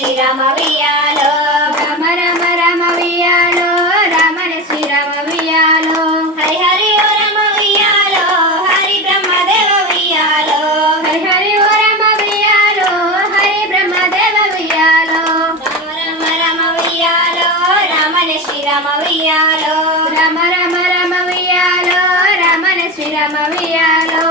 శ్రీరామ వియాలో రామ రామ రామ వియాలో రామన శ్రీరామ వియాలో హరి హరి ఓ రామ వియాలో హరి బ్రహ్మదేవ వియాలో హరి హరి ఓ రామ వియాలో హరి బ్రహ్మదేవ వియాలో రామ రామ రామ వియాలో రామన శ్రీరామ వియాలో రామ రామ రామ వియాలో రామన శ్రీరామ వియాలో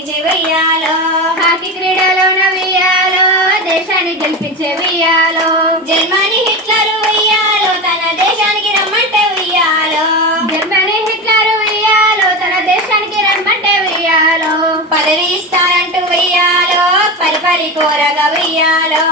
గెలిపించి వెయ్యాలో హాకీ క్రీడలో నవ్వియాలో దేశాన్ని గెలిపించే వెయ్యాలో జర్మనీ హిట్లర్ వెయ్యాలో తన దేశానికి రమ్మంటే వియాలో జర్మనీ హిట్లర్ వెయ్యాలో తన దేశానికి రమ్మంటే వెయ్యాలో పదవి ఇస్తానంటూ వెయ్యాలో పరిపరి కోరగా వెయ్యాలో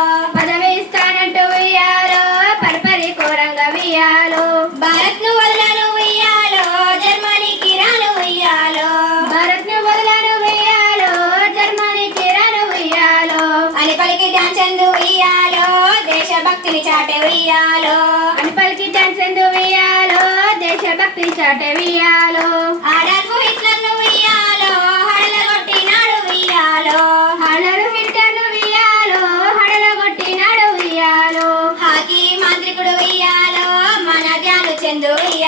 అని పలికి చందు వియాలో దేశభక్తిని చాటే వియాలో అని పలికి చంచందు వియాలో దేశభక్తి చాటే వియాలో ఆడాల్పు హిట్లర్ను వియాలో హడలగొట్టినాడు వియాలో హడలు హిట్టర్లు వియాలో హడలగొట్టినాడు వియాలో హాకీ మాంత్రికుడు వియాలో మన ధ్యాను చందు వియాలో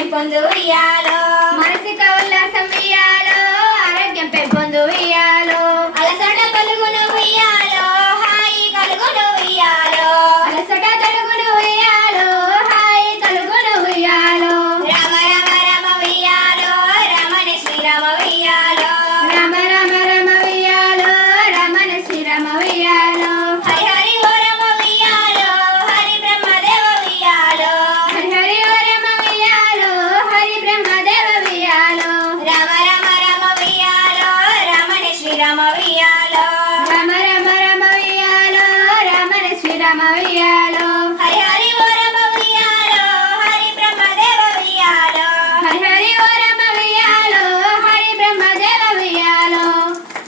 పెంపొందు ఇయ్యాలో మానసిక ఉల్లాసం ఇయ్యాలో ఆరోగ్యం పెంపొందు ఇయ్యాలో అలసట కలుగును ఇయ్యాలో హాయి కలుగును ఇయ్యాలో అలసట తలుగును ఇయ్యాలో హాయి కలుగును ఇయ్యాలో రామ రామ రామ ఇయ్యాలో రామని శ్రీరామ ఇయ్యాలో రామ రామ